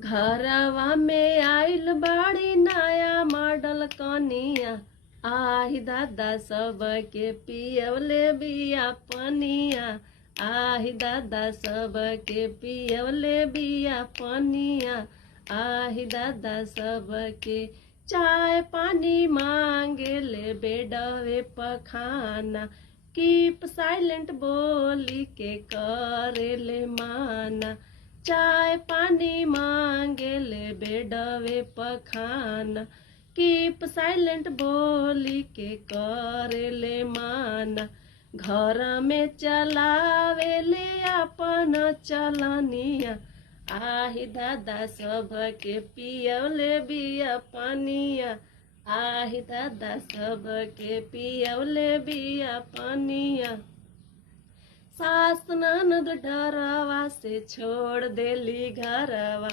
घरवा में आइल बाड़ी नया मॉडल कनिया, आही दादा सबके पियवले बिया पनिया, आही दादा सबके पियवले बिया पनिया, आही दादा सबके चाय पानी मांगे ले बेडवे पखाना, कीप साइलेंट बोली के करे ले माना, चाय पानी मांगे ले बेडवे पखाना, कीप साइलेंट बोली के करे ले माना, घर में चलावे ले अपन चलनिया, आही दादा सबके पियवले बिया पनिया, आही दादा सबके पियवले बिया पनिया। सास ननद डरवा से छोड़ देली घरवा,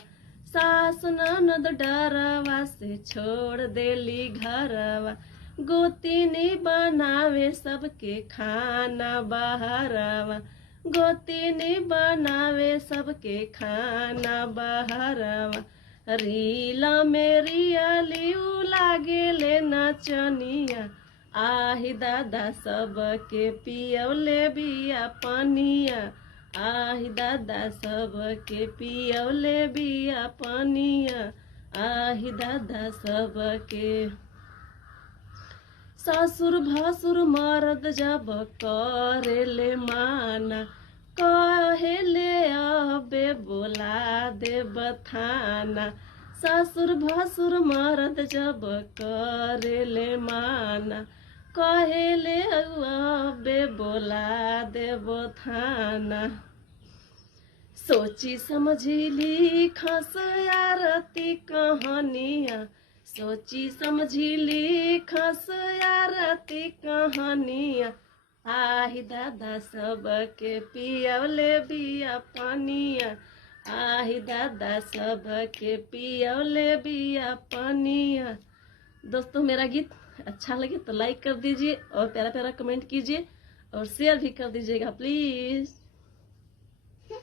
सास ननद डरवा से छोड़ देली घरवा, गोतिनी बनावे सबके खाना बहरवा, गोतिनी बनावे सबके खाना बहरवा, रीला में रियली लागे ले नचनिया, आही दादा सबके पियवले बिया पनिया, आही दादा सबके पियवले बिया पनिया, आही दादा सबके। ससुर भसुर मर्द जब करेले माना, कहेले अबे बोला देब थाना, ससुर भसुर मर्द जब करेले माना, कहेले अबे बोला देब थाना। सोची समझिली खस आरती कहानिया, सोची समझिली खस आरती कहानिया, आही दादा सबके पियवले बिया पनिया, आही दादा सबके पियवले बिया पनिया। दोस्तों, मेरा गीत अच्छा लगे तो लाइक कर दीजिए और प्यारा प्यारा कमेंट कीजिए और शेयर भी कर दीजिएगा प्लीज़।